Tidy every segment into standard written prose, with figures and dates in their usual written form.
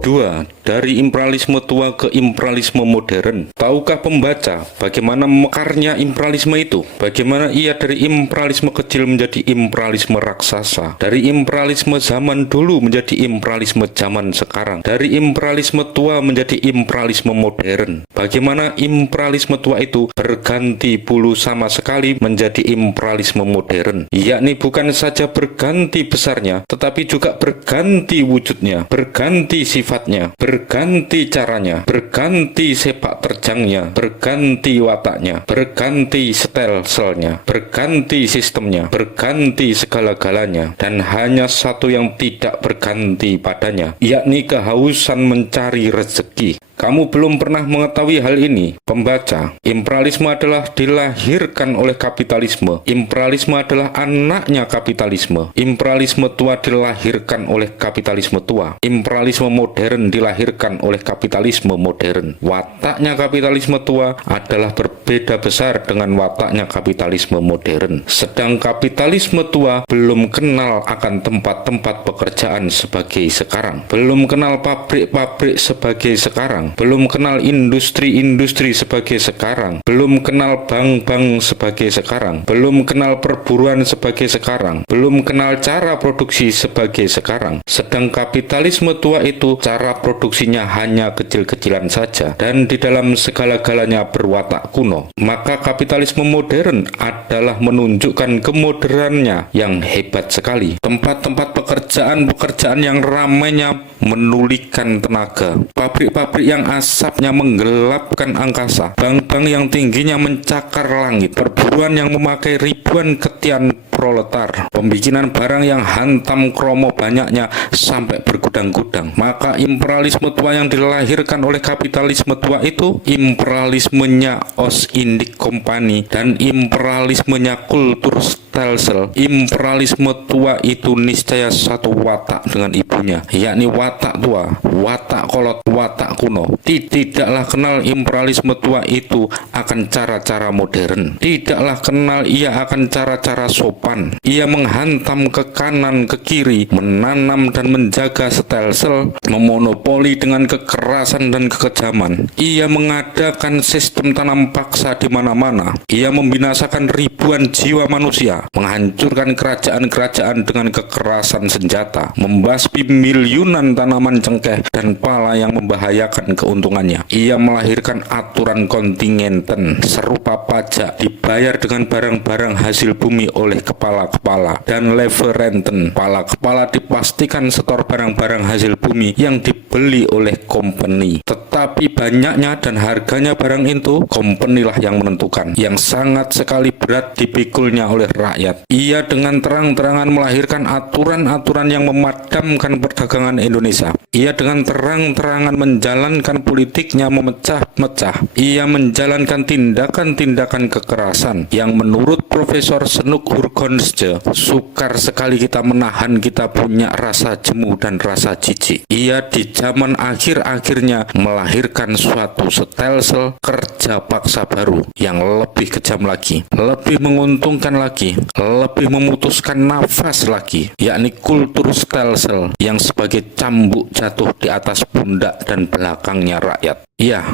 2. Dari imperialisme tua ke imperialisme modern. Tahukah pembaca bagaimana mekarnya imperialisme itu? Bagaimana ia dari imperialisme kecil menjadi imperialisme raksasa, dari imperialisme zaman dulu menjadi imperialisme zaman sekarang, dari imperialisme tua menjadi imperialisme modern. Bagaimana imperialisme tua itu berganti puluh sama sekali menjadi imperialisme modern, yakni bukan saja berganti besarnya, tetapi juga berganti wujudnya, berganti sifatnya, berganti caranya, berganti sepak terjangnya, berganti wataknya, berganti stelselnya, berganti sistemnya, berganti segala-galanya, dan hanya satu yang tidak berganti padanya, yakni kehausan mencari rezeki. Kamu belum pernah mengetahui hal ini, pembaca. Imperialisme adalah dilahirkan oleh kapitalisme. Imperialisme adalah anaknya kapitalisme. Imperialisme tua dilahirkan oleh kapitalisme tua. Imperialisme modern dilahirkan oleh kapitalisme modern. Wataknya kapitalisme tua adalah berbeda besar dengan wataknya kapitalisme modern. Sedang kapitalisme tua belum kenal akan tempat-tempat pekerjaan sebagai sekarang. Belum kenal pabrik-pabrik sebagai sekarang. Belum kenal industri-industri sebagai sekarang, belum kenal bank-bank sebagai sekarang, belum kenal perburuan sebagai sekarang, belum kenal cara produksi sebagai sekarang. Sedang kapitalisme tua itu cara produksinya hanya kecil-kecilan saja dan di dalam segala-galanya berwatak kuno. Maka kapitalisme modern adalah menunjukkan kemodernannya yang hebat sekali. Tempat-tempat pekerjaan yang ramainya menulikan tenaga, pabrik-pabrik yang asapnya menggelapkan angkasa, bank-bank yang tingginya mencakar langit, perburuan yang memakai ribuan ketian proletar, pembikinan barang yang hantam kromo banyaknya sampai bergudang-gudang. Maka imperialisme tua yang dilahirkan oleh kapitalisme tua itu imperialismenya Oost-Indisch Company dan imperialismenya kultur stelsel. Imperialisme tua itu niscaya satu watak dengan ibunya, yakni watak tua, watak kolot, watak kuno. Tidaklah kenal imperialisme tua itu akan cara-cara modern. Tidaklah kenal ia akan cara-cara sopan. Ia menghantam ke kanan ke kiri, menanam dan menjaga stelsel, memonopoli dengan kekerasan dan kekejaman. Ia mengadakan sistem tanam paksa di mana-mana. Ia membinasakan ribuan jiwa manusia, menghancurkan kerajaan-kerajaan dengan kekerasan senjata, membasmi miliunan tanaman cengkeh dan pala yang membahayakan keuntungannya. Ia melahirkan aturan kontingenten serupa pajak dibayar dengan barang-barang hasil bumi oleh kepala-kepala dan leverenten. Kepala-kepala dipastikan setor barang-barang hasil bumi yang dibeli oleh company. Tetapi banyaknya dan harganya barang itu, company lah yang menentukan, yang sangat sekali berat dipikulnya oleh rakyat. Ia dengan terang-terangan melahirkan aturan-aturan yang memadamkan perdagangan Indonesia. Ia dengan terang-terangan menjalankan politiknya memecah-mecah. Ia menjalankan tindakan-tindakan kekerasan yang menurut Profesor Senuk Hurgonsje, sukar sekali kita menahan kita punya rasa jemu dan rasa jijik. Ia di zaman akhir-akhirnya melahirkan suatu stelsel kerja paksa baru yang lebih kejam lagi, lebih menguntungkan lagi, lebih memutuskan nafas lagi, yakni kultur stelsel yang sebagai cambuk jatuh di atas pundak dan belakangnya rakyat. Ya,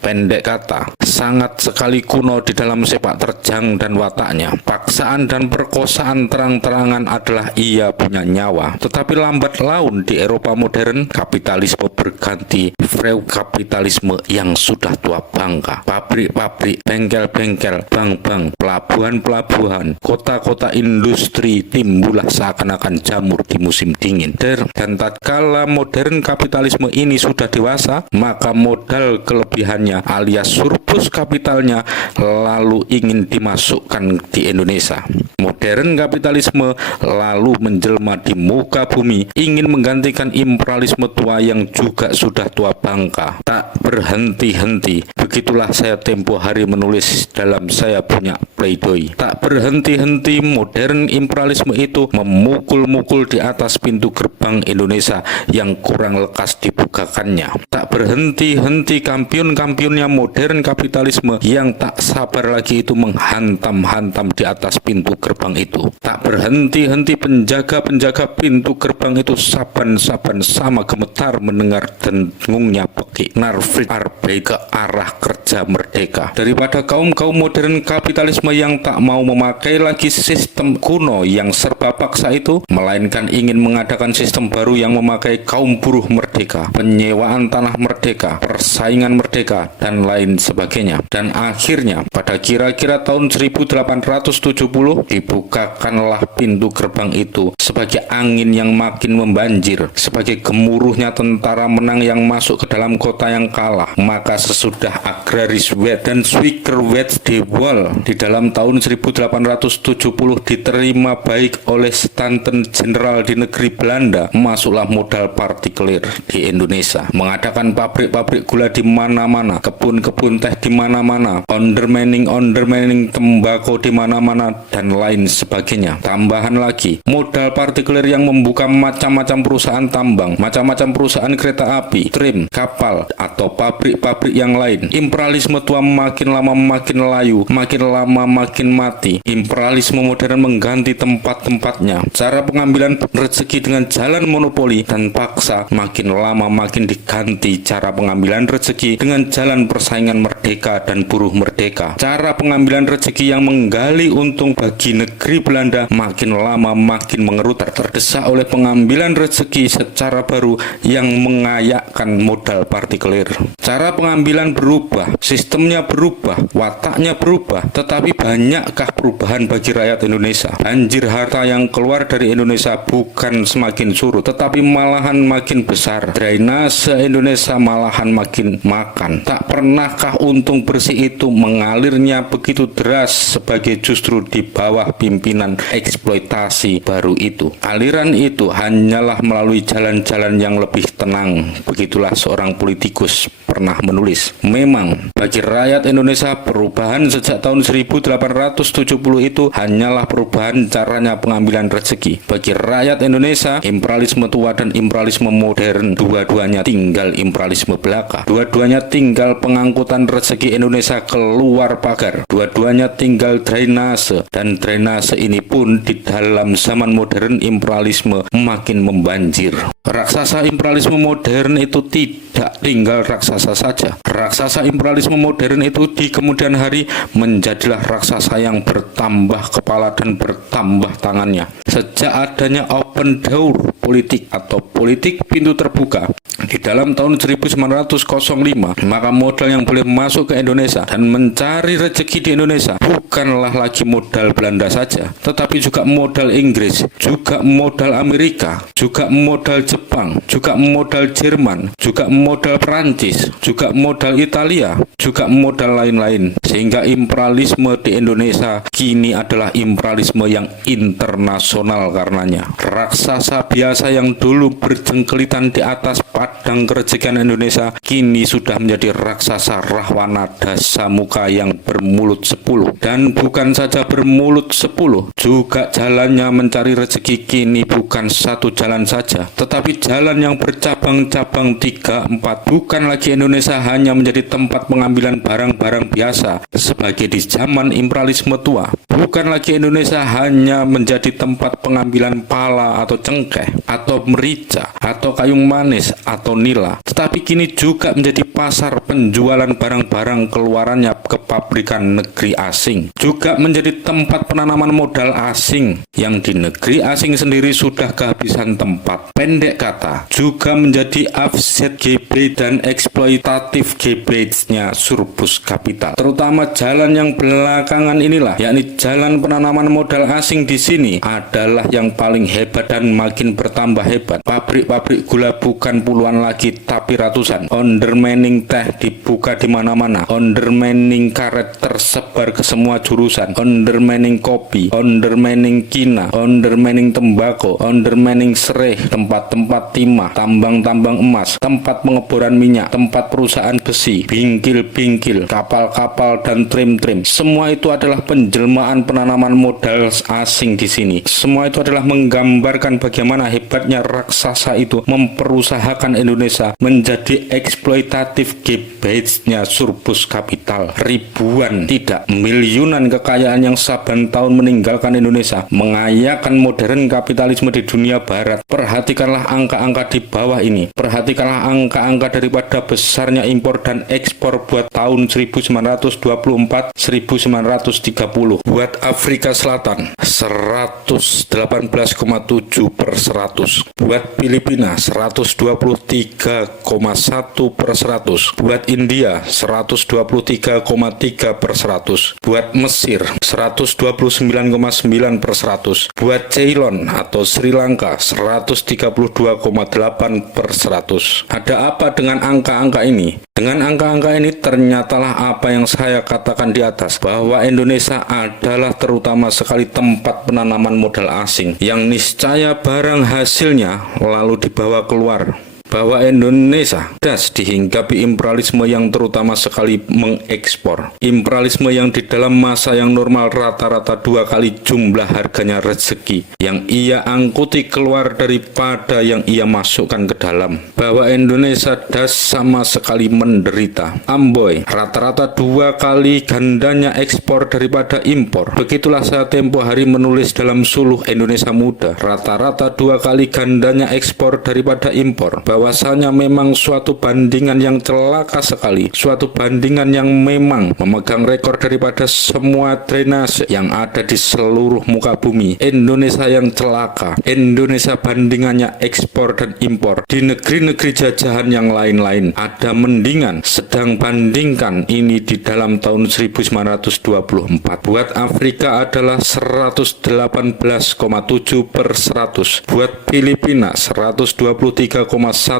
pendek kata, sangat sekali kuno di dalam sepak terjang dan wataknya. Paksaan dan perkosaan terang-terangan adalah ia punya nyawa. Tetapi lambat laun di Eropa modern, kapitalisme berganti kapitalisme yang sudah tua bangka. Pabrik-pabrik, bengkel-bengkel, bank-bank, pelabuhan-pelabuhan, kota-kota industri timbullah seakan-akan jamur di musim dingin. Dan tatkala modern kapitalisme ini sudah dewasa, maka modal kelebihannya alias surplus kapitalnya lalu ingin dimasukkan di Indonesia. Modern kapitalisme lalu menjelma di muka bumi, ingin menggantikan imperialisme tua yang juga sudah tua bangka. Tak berhenti-henti Begitulah saya tempo hari menulis dalam saya punya pledoi. Tak berhenti-henti modern imperialisme itu memukul-mukul di atas pintu gerbang Indonesia yang kurang lekas dibukakannya. Tak berhenti-henti kampiun-kampiunnya modern kapitalisme yang tak sabar lagi itu menghantam-hantam di atas pintu gerbang itu. Tak berhenti-henti penjaga-penjaga pintu gerbang itu saban-saban sama gemetar mendengar dengungnya pekik Narvik Arbeit ke arah kerja merdeka. Daripada kaum-kaum modern kapitalisme yang tak mau memakai lagi sistem kuno yang serba paksa itu, melainkan ingin mengadakan sistem baru yang memakai kaum buruh merdeka, penyewaan tanah merdeka, persaingan merdeka, dan lain sebagainya. Dan akhirnya pada kira-kira tahun 1870 dibukakanlah pintu gerbang itu sebagai angin yang makin membanjir, sebagai gemuruhnya tentara menang yang masuk ke dalam kota yang kalah. Maka sesudah agraris wet dan Zwicker wet de Waal di dalam tahun 1870 diterima baik oleh Staten General di negeri Belanda, masuklah modal partikulir di Indonesia, mengadakan pabrik-pabrik gula di mana-mana, kebun-kebun teh di mana-mana, ondermining tembakau di mana-mana, dan lain sebagainya. Tambahan lagi, modal partikulir yang membuka macam-macam perusahaan tambang, macam-macam perusahaan kereta api, trim, kapal, atau pabrik-pabrik yang lain. Imperialisme tua makin lama makin layu, makin lama makin mati. Imperialisme modern mengganti tempat-tempatnya. Cara pengambilan rezeki dengan jalan monopoli dan paksa makin lama makin diganti cara pengambilan rezeki dengan jalan persaingan merdeka dan buruh merdeka. Cara pengambilan rezeki yang menggali untung bagi negeri Belanda makin lama makin mengerut, terdesak oleh pengambilan rezeki secara baru yang mengayakkan modal partikulir. Cara pengambilan berubah, sistemnya berubah, wataknya berubah, tetapi banyakkah perubahan bagi rakyat Indonesia? Banjir harta yang keluar dari Indonesia bukan semakin surut, tetapi malahan makin besar. Drainase Indonesia malahan makin makan. Tak pernahkah untung bersih itu mengalirnya begitu deras sebagai justru di bawah pimpinan eksploitasi baru itu. Aliran itu hanyalah melalui jalan-jalan yang lebih tenang. Begitulah seorang politikus pernah menulis. Memang bagi rakyat Indonesia perubahan sejak tahun 1870 itu hanyalah perubahan caranya pengambilan rezeki. Bagi rakyat Indonesia, imperialisme tua dan imperialisme modern dua-duanya tinggal imperialisme belaka. Dua-duanya tinggal pengangkutan rezeki Indonesia keluar pagar. Dua-duanya tinggal drainase, dan drainase ini pun di dalam zaman modern imperialisme makin membanjir. Raksasa imperialisme modern itu tidak tinggal raksasa saja. Raksasa imperialisme modern itu di kemudian hari menjadilah raksasa yang bertambah kepala dan bertambah tangannya. Sejak adanya open door politik atau politik pintu terbuka di dalam tahun 1905, maka modal yang boleh masuk ke Indonesia dan mencari rezeki di Indonesia bukanlah lagi modal Belanda saja, tetapi juga modal Inggris, juga modal Amerika, juga modal Jepang, juga modal Jerman, juga modal Perancis, juga modal Italia, juga modal lain-lain. Sehingga imperialisme di Indonesia kini adalah imperialisme yang internasional karenanya. Raksasa biasa yang dulu berjengkelitan di atas padang kerejekian Indonesia kini sudah menjadi raksasa rahwana dasa muka yang bermulut 10. Dan bukan saja bermulut 10, juga jalannya mencari rezeki kini bukan satu jalan saja, tetapi jalan yang bercabang-cabang 3-4. Bukan lagi Indonesia hanya menjadi tempat pengambilan barang-barang biasa sebagai di zaman imperialisme tua. Bukan lagi Indonesia hanya menjadi tempat pengambilan pala atau cengkeh atau merica atau kayu manis atau nila, tetapi kini juga menjadi pasar penjualan barang-barang keluarannya ke pabrikan negeri asing, juga menjadi tempat penanaman modal asing yang di negeri asing sendiri sudah kehabisan tempat. Pendek kata, juga menjadi offset GB dan eksploitatif GB-nya surplus kapital. Terutama jalan yang belakangan inilah, yakni jalan penanaman modal asing di sini adalah yang paling hebat dan makin bertambah tambah hebat. Pabrik-pabrik gula bukan puluhan lagi tapi ratusan. Ondermening teh dibuka di mana-mana. Ondermening karet tersebar ke semua jurusan. Ondermening kopi, ondermening kina, ondermening tembakau, ondermening sereh, tempat-tempat timah, tambang-tambang emas, tempat pengeboran minyak, tempat perusahaan besi, bingkil-bingkil, kapal-kapal dan trim-trim. Semua itu adalah penjelmaan penanaman modal asing di sini. Semua itu adalah menggambarkan bagaimana hebatnya raksasa itu memperusahakan Indonesia menjadi eksploitatif gebetsnya surplus kapital. Ribuan, tidak miliunan kekayaan yang saban tahun meninggalkan Indonesia, mengayakan modern kapitalisme di dunia barat. Perhatikanlah angka-angka di bawah ini. Perhatikanlah angka-angka daripada besarnya impor dan ekspor buat tahun 1924-1930. Buat Afrika Selatan 118,7%. Buat Filipina 123,1%. Buat India 123,3%. Buat Mesir 129,9%. Buat Ceylon atau Sri Lanka 132,8%. Ada apa dengan angka-angka ini? Dengan angka-angka ini ternyatalah apa yang saya katakan di atas, bahwa Indonesia adalah terutama sekali tempat penanaman modal asing yang niscaya barang hasilnya lalu dibawa keluar. Bahwa Indonesia das dihinggapi imperialisme yang terutama sekali mengekspor. Imperialisme yang di dalam masa yang normal rata-rata 2 kali jumlah harganya rezeki yang ia angkuti keluar daripada yang ia masukkan ke dalam. Bahwa Indonesia das sama sekali menderita. Amboy, rata-rata 2 kali gandanya ekspor daripada impor. Begitulah saya tempo hari menulis dalam Suluh Indonesia Muda. Rata-rata 2 kali gandanya ekspor daripada impor. Bahwasanya memang suatu bandingan yang celaka sekali, suatu bandingan yang memang memegang rekor daripada semua drainase yang ada di seluruh muka bumi. Indonesia yang celaka, Indonesia bandingannya ekspor dan impor di negeri-negeri jajahan yang lain-lain. Ada mendingan, sedang bandingkan ini di dalam tahun 1924. Buat Afrika adalah 118,7%. Buat Filipina 123,1%.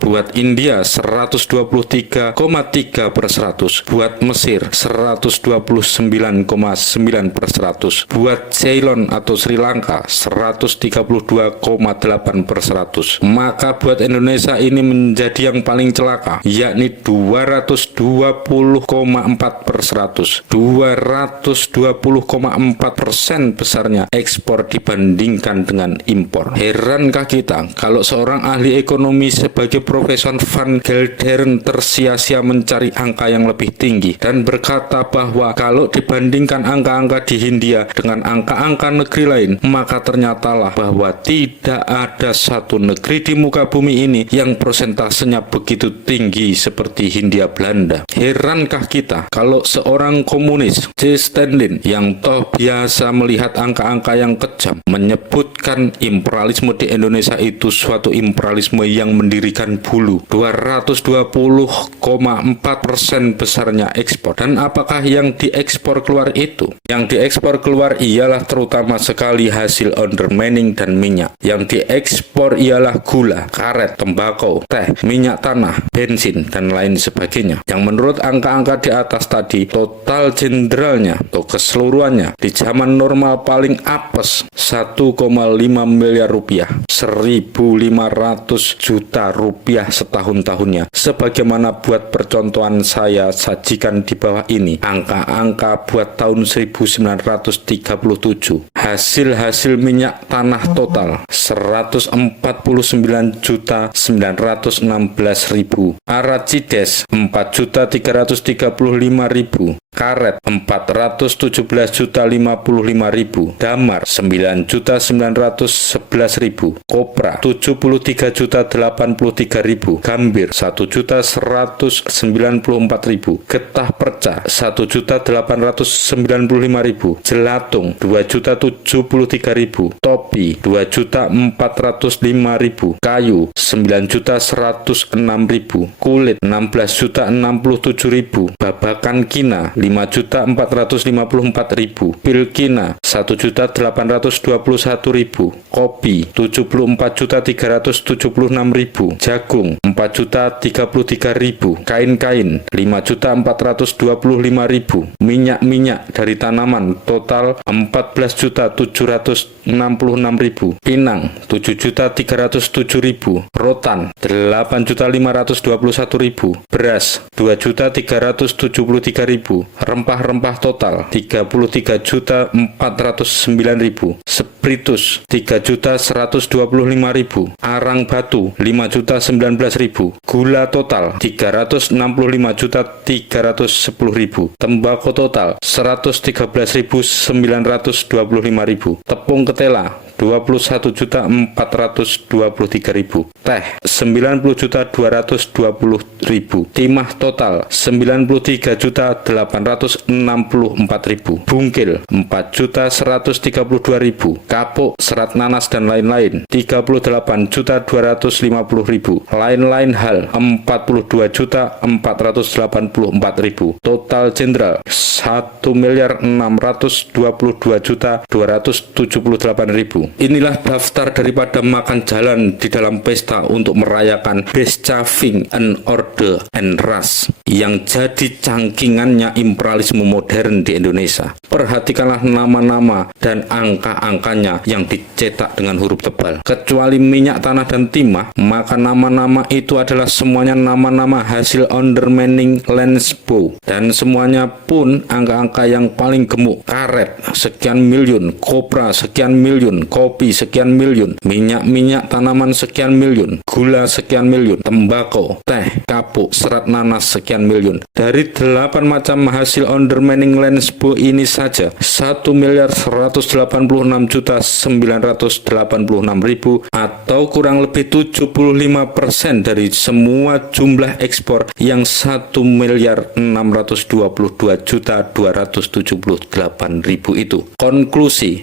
Buat India 123,3%. Buat Mesir 129,9%. Buat Ceylon atau Sri Lanka 132,8%. Maka buat Indonesia ini menjadi yang paling celaka, yakni 220,4%. 220,4% besarnya ekspor dibandingkan dengan impor. Herankah kita kalau seorang ahli ekonomi sebagai Profesor Van Gelderen tersia-sia mencari angka yang lebih tinggi dan berkata bahwa kalau dibandingkan angka-angka di Hindia dengan angka-angka negeri lain, maka ternyatalah bahwa tidak ada satu negeri di muka bumi ini yang persentasenya begitu tinggi seperti Hindia Belanda. Herankah kita kalau seorang komunis, J. Stalin, yang toh biasa melihat angka-angka yang kejam, menyebutkan imperialisme di Indonesia itu suatu imperialisme yang mendirikan bulu. 220,4% besarnya ekspor. Dan apakah yang diekspor keluar itu? Yang diekspor keluar ialah terutama sekali hasil undermining dan minyak. Yang diekspor ialah gula, karet, tembakau, teh, minyak tanah, bensin, dan lain sebagainya. Yang menurut angka-angka di atas tadi, total jenderalnya atau keseluruhannya di zaman normal paling apes 1,5 miliar rupiah, 1.500 juta rupiah setahun-tahunnya. Sebagaimana buat percontohan saya sajikan di bawah ini angka-angka buat tahun 1937. Hasil minyak tanah total 149.916.000, Aracides 4.335.000, karet 417.055.000, damar 9.911.000, kopra 73.083.000, gambir 1.194.000, getah perca 1.895.000, jelatung 2.073.000, topi 2.405.000, kayu 9.106.000, kulit 16.067.000, babakan kina 5.454.000, Pilkina 1.821.000, kopi 74.376.000, jagung 4.033.000, kain-kain 5.425.000, minyak dari tanaman total 14.766.000, pinang 7.307.000, rotan 8.521.000, beras 2.373.000, rempah-rempah total 33.409.000, spiritus 3.125.000, arang batu 5.019.000, gula total 365.310.000, tembakau total 113.925.000, tepung ketela 21.423.000, teh 90.220.000, timah total 93.864.000, bungkil 4.132.000, kapuk, serat nanas dan lain-lain 38.250.000, lain-lain hal 42.484.000, total jenderal 1.622.278.000. Inilah daftar daripada makan jalan di dalam pesta untuk merayakan Beschaving and Order and Ras yang jadi cangkingannya imperialisme modern di Indonesia. Perhatikanlah nama-nama dan angka-angkanya yang dicetak dengan huruf tebal. Kecuali minyak tanah dan timah, maka nama-nama itu adalah semuanya nama-nama hasil undermining Landsbou, dan semuanya pun angka-angka yang paling gemuk. Karet sekian miliun, kopra sekian miliun, kopi sekian miliun, minyak tanaman sekian miliun, gula sekian miliun, tembakau, teh, kapuk, serat nanas sekian miliun. Dari 8 macam hasil undermining Landsbou ini saja 1.186.986.000 atau kurang lebih 75% dari semua jumlah ekspor yang 1.622.278.000 itu. Konklusi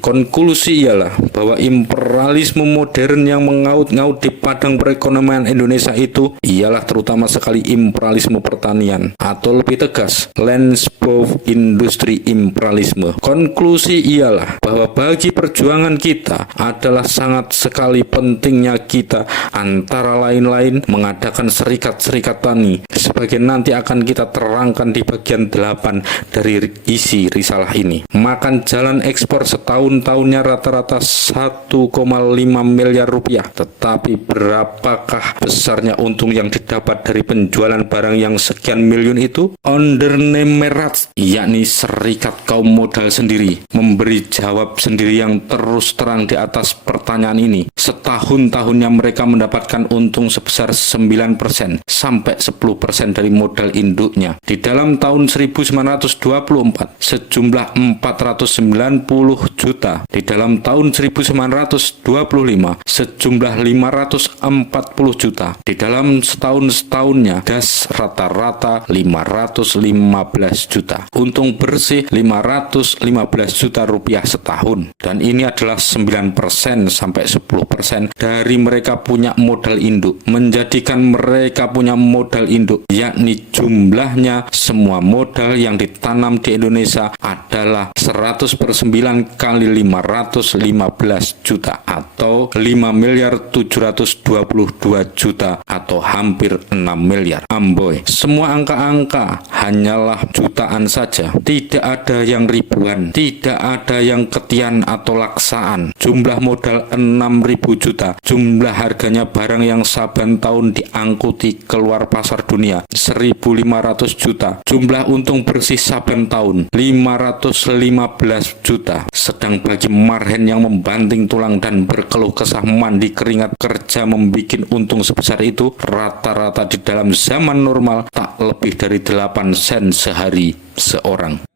ialah bahwa imperialisme modern yang mengaut-ngaut di padang perekonomian Indonesia itu ialah terutama sekali imperialisme pertanian, atau lebih tegas Landsbou industri imperialisme. Konklusi ialah bahwa bagi perjuangan kita adalah sangat sekali pentingnya kita antara lain-lain mengadakan serikat-serikat tani, sebagai nanti akan kita terangkan di bagian 8 dari isi risalah ini. Makan jalan ekspor setahun-tahunnya rata-rata 1,5 miliar rupiah, tetapi berapakah besarnya untung yang didapat dari penjualan barang yang sekian miliun itu? Ondernemerats, yakni serikat kaum modal sendiri, memberi jawab sendiri yang terus terang di atas pertanyaan ini. Setahun-tahunnya mereka mendapatkan untung sebesar 9% sampai 10% dari modal induknya. Di dalam tahun 1924 sejumlah 490 juta, di dalam tahun 1925 sejumlah 540 juta, di dalam setahunnya das rata-rata 515 juta. Untung bersih 515 juta rupiah setahun, dan ini adalah 9% sampai 10% dari mereka punya modal induk, menjadikan mereka punya modal induk, yakni jumlahnya semua modal yang ditanam di Indonesia adalah 100/9 kali 515 juta atau 5.722 juta atau hampir 6 miliar. Amboy, semua angka-angka hanyalah jutaan saja, tidak ada yang ribuan, tidak ada yang ketian atau laksaan. Jumlah modal 6.000 juta, jumlah harganya barang yang saban tahun diangkuti keluar pasar dunia 1.500 juta, jumlah untung bersih saban tahun 515 juta. Sedang bagi marhen yang membanting tulang dan berkeluh kesah mandi keringat kerja membikin untung sebesar itu, rata-rata di dalam zaman normal tak lebih dari 8 sen sehari seorang.